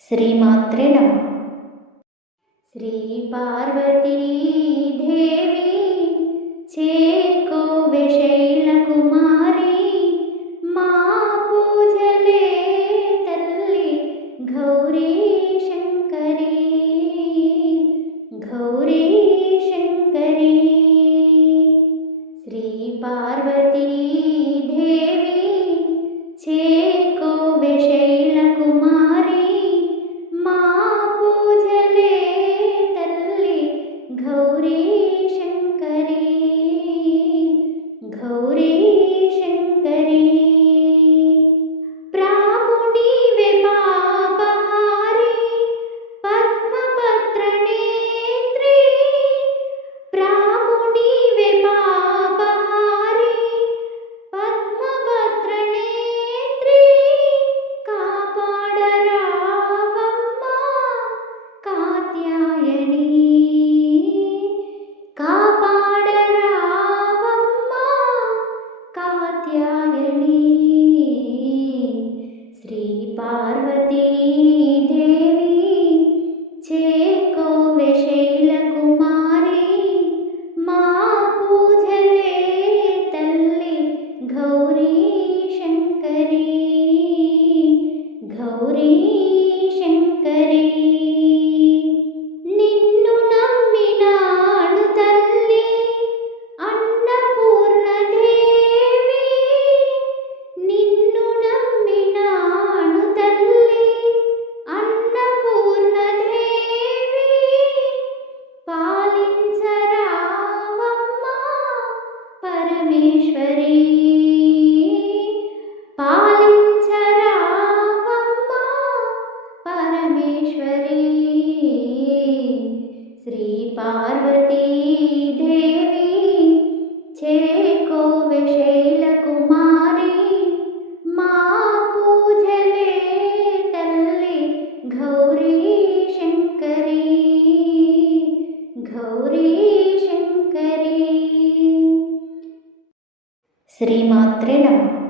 శ్రీమాత్రే నమః. శ్రీ పార్వతీ దేవి చేకోవె శైలకుమారి, మా పూజలే తల్లి గౌరీ శంకరి, గౌరీ శంకరి. శ్రీ పార్వతీ దేవి చేకోవె శైలకుమారి, మా పూజలే తల్లి గౌరీ శంకరి, గౌరీ శంకరి. ప్రాపుణీవే పాపహారి, పద్మపత్ర నేత్రి, ప్రాపుణీవే పాపహారి, పద్మపత్ర నేత్రి. కాపాడరావమ్మా కాత్యాయని, కాపాడరావమ్మా కాత్యాయని. శ్రీ పార్వతీ దేవి చేకోవె శైలకుమారి, మా పూజలే తల్లి గౌరీ శంకరి, గౌరీ శంకరి. నిన్ను నమ్మినాను తల్లి అన్నపూర్ణదేవి, నిన్ను నమ్మినాను తల్లి అన్నపూర్ణదేవి. పాలించరావమ్మా పరమేశ్వరి, పాలించరావమ్మా పరమేశ్వరి. శ్రీ పార్వతీ దేవి చేకోవె శైలకుమారి, మా పూజలే తల్లి గౌరీ శంకరి, గౌరీ శంకరి. శ్రీమాత్రే నమః.